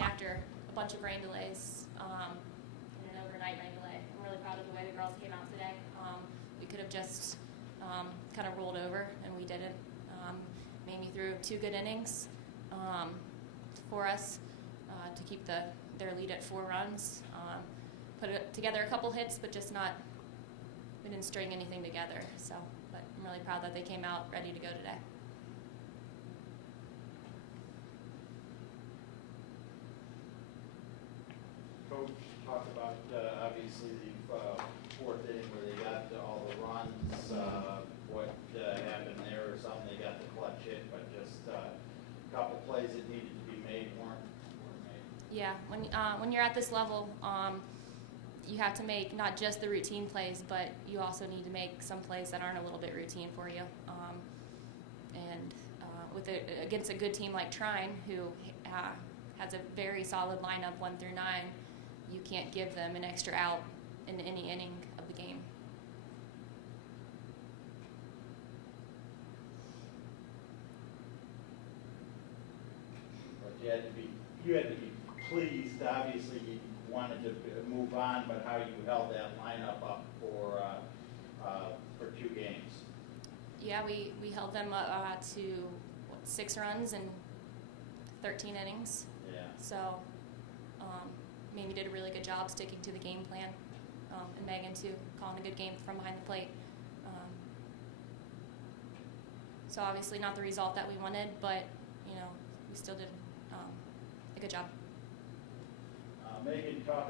after a bunch of rain delays and an overnight rain delay. I'm really proud of the way the girls came out today. We could have just kind of rolled over, and we didn't. Mamee threw 2 good innings for us to keep their lead at 4 runs. Put together a couple hits, but just not. We didn't string anything together. So, but I'm really proud that they came out ready to go today. Coach talked about obviously the 4th inning where they got all the runs. What happened there or something? They got the clutch hit, but just a couple plays that needed to be made weren't made. Yeah, when you're at this level, you have to make not just the routine plays, but you also need to make some plays that aren't a little bit routine for you. Against a good team like Trine, who has a very solid lineup 1 through 9, you can't give them an extra out in any inning of the game. But you had to be pleased. Obviously, you wanted to move on, but how you held that lineup up for 2 games. Yeah, we held them to 6 runs in 13 innings. Yeah. So Mamee did a really good job sticking to the game plan, and Megan too, calling a good game from behind the plate. So obviously not the result that we wanted, but we still did a good job. Megan, talk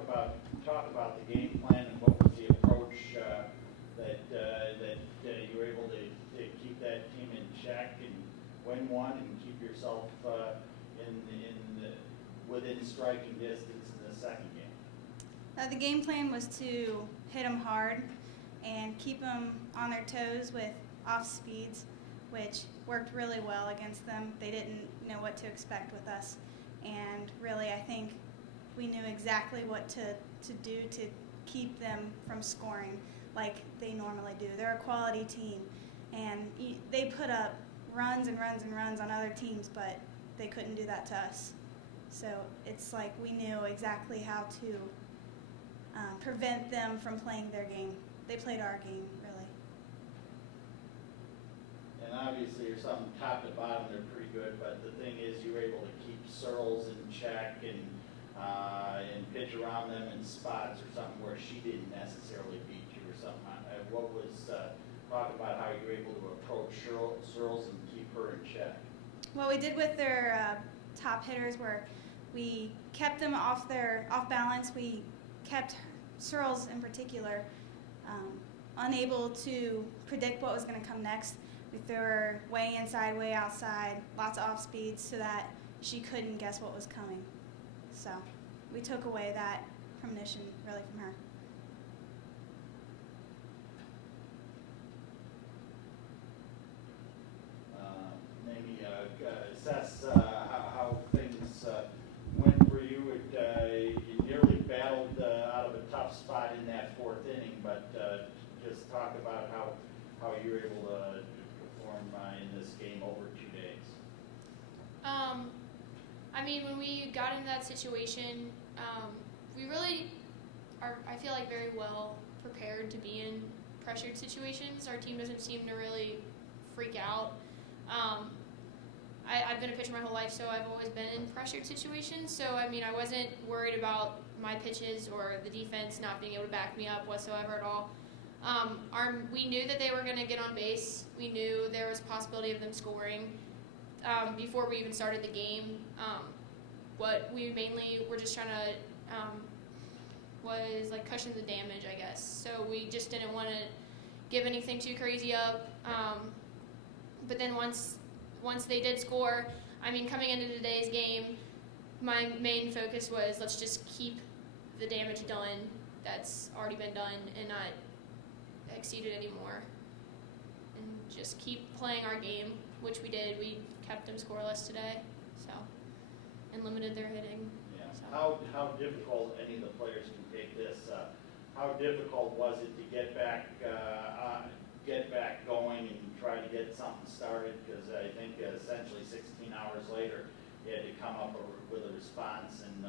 about the game plan and what was the approach that you were able to keep that team in check and win one and keep yourself within striking distance in the second game. The game plan was to hit them hard and keep them on their toes with off speeds, which worked really well against them. They didn't know what to expect with us, and really I think we knew exactly what to do to keep them from scoring like they normally do. They're a quality team, and they put up runs and runs and runs on other teams, but they couldn't do that to us. So it's like we knew exactly how to prevent them from playing their game. They played our game, really. And obviously, you're something top to bottom, they're pretty good, but the thing is you were able to keep Searles in check and pitch around them in spots or something where she didn't necessarily beat you or something. Talk about how you were able to approach Searles and keep her in check. What we did with their top hitters were we kept them off balance. We kept Searles in particular unable to predict what was going to come next. We threw her way inside, way outside, lots of off speeds so that she couldn't guess what was coming. So we took away that premonition really from her. Maybe assess how things went for you. You nearly battled out of a tough spot in that 4th inning, but just talk about how you were able to perform in this game over 2 days. When we got into that situation, we really are, I feel like, very well prepared to be in pressured situations. Our team doesn't seem to really freak out. I've been a pitcher my whole life, so I've always been in pressured situations. So, I wasn't worried about my pitches or the defense not being able to back me up whatsoever at all. We knew that they were going to get on base. We knew there was a possibility of them scoring before we even started the game. What we mainly were just trying to was like cushion the damage, I guess. So we just didn't want to give anything too crazy up. But then once they did score, coming into today's game, my main focus was let's just keep the damage done that's already been done and not exceed it anymore. And just keep playing our game, which we did. We kept them scoreless today, and limited their hitting. Yeah. So. How difficult, any of the players can take this, how difficult was it to get back going and try to get something started? Because I think essentially 16 hours later, he had to come up with a response, and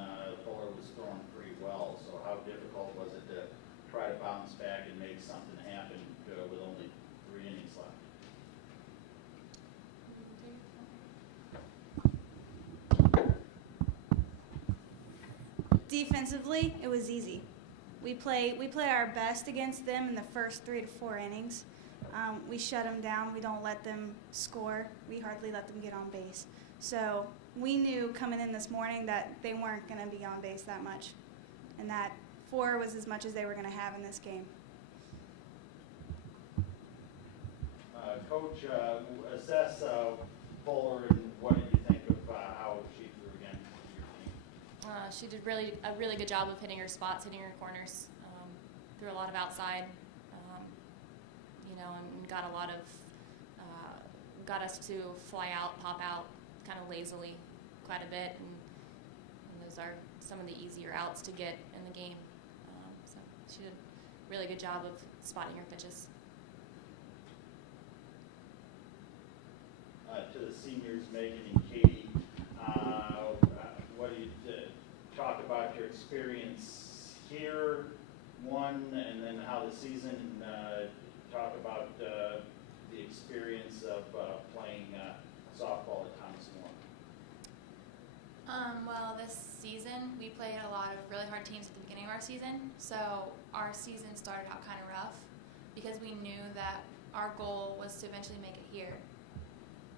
Fuller was throwing pretty well. So how difficult was it to try to bounce back and make something happen with only 3 innings left? Defensively, it was easy. We play our best against them in the first 3 to 4 innings. We shut them down. We don't let them score. We hardly let them get on base. So we knew coming in this morning that they weren't going to be on base that much, and that 4 was as much as they were going to have in this game. Coach, assess Fuller, and what did you think of how she threw again for your team? She did a really good job of hitting her spots, hitting her corners. Threw a lot of outside, and got a lot of got us to fly out, pop out, kind of lazily, quite a bit, and those are some of the easier outs to get in the game. So she did a really good job of spotting her pitches. To the seniors, Megan and Catie, what do you talk about your experience here, and then how the season, and talk about the experience of playing softball at Thomas More? Well, this season we played a lot of really hard teams at the beginning of our season, so our season started out kind of rough because we knew that our goal was to eventually make it here.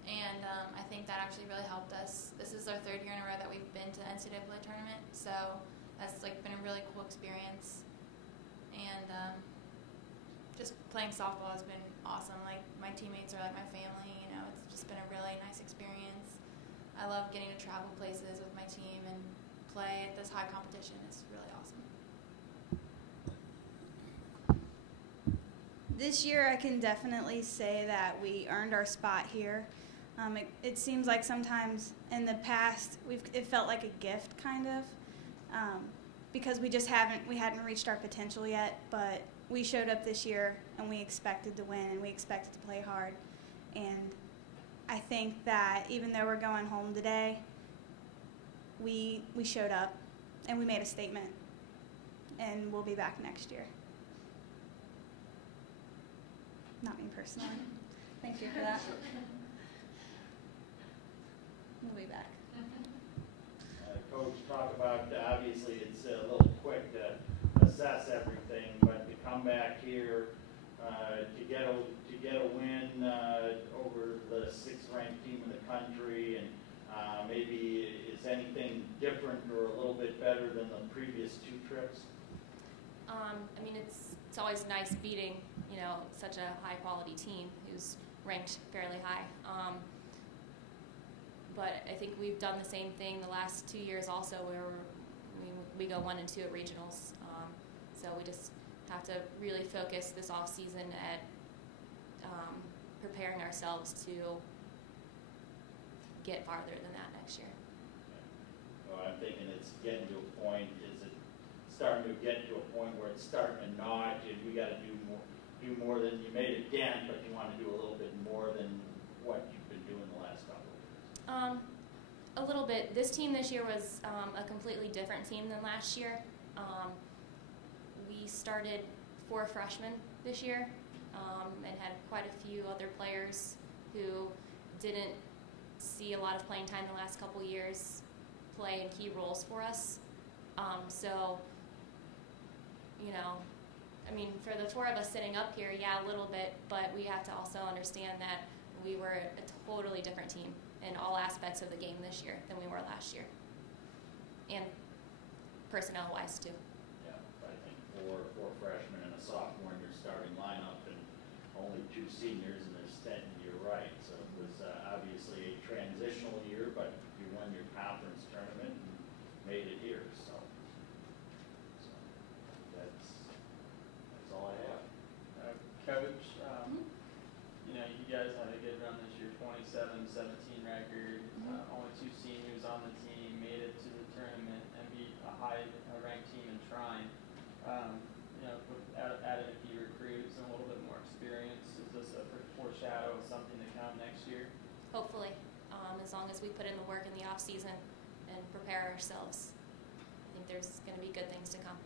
And I think that actually really helped us. This is our 3rd year in a row that we've been to the NCAA tournament, so that's been a really cool experience. And just playing softball has been awesome. My teammates are like my family. It's just been a really nice experience. I love getting to travel places with my team and play at this high competition. It's really awesome. This year, I can definitely say that we earned our spot here. It seems like sometimes in the past it felt like a gift, kind of, because we hadn't reached our potential yet. But we showed up this year and we expected to win and we expected to play hard. And I think that even though we're going home today, we showed up and we made a statement, and we'll be back next year. Not me personally. Thank you for that. We'll be back. Coach, talk about, obviously it's a little quick to assess everything, but to come back here to get a win over the 6th-ranked team in the country, and maybe is anything different or a little bit better than the previous 2 trips? It's always nice beating such a high-quality team who's ranked fairly high. But I think we've done the same thing the last 2 years also, where we go 1 and 2 at regionals. So we just have to really focus this off season at preparing ourselves to get farther than that next year. Well, I'm thinking it's getting to a point. Is it starting to get to a point where it's starting to notch, and we got to do more than you made a dent, but you want to do a little bit more than what you've been doing the last couple of years? A little bit. This team this year was a completely different team than last year. We started 4 freshmen this year and had quite a few other players who didn't see a lot of playing time the last couple years play in key roles for us. For the 4 of us sitting up here, yeah, a little bit, but we have to also understand that we were a totally different team in all aspects of the game this year than we were last year, and personnel-wise too. Yeah, I think 4 freshmen and a sophomore in your starting lineup, and only 2 seniors, and there's Stenton, you're right. So it was obviously a transitional year, but you won your conference tournament and made it here. So that's all I have. Coach, you guys had a good run this year, 27-17 record, only 2 seniors on the team, made it to the tournament and beat a high-ranked team in Trine. Added a few recruits and a little bit more experience. Is this a foreshadow of something to come next year? Hopefully, as long as we put in the work in the off season and prepare ourselves, I think there's going to be good things to come.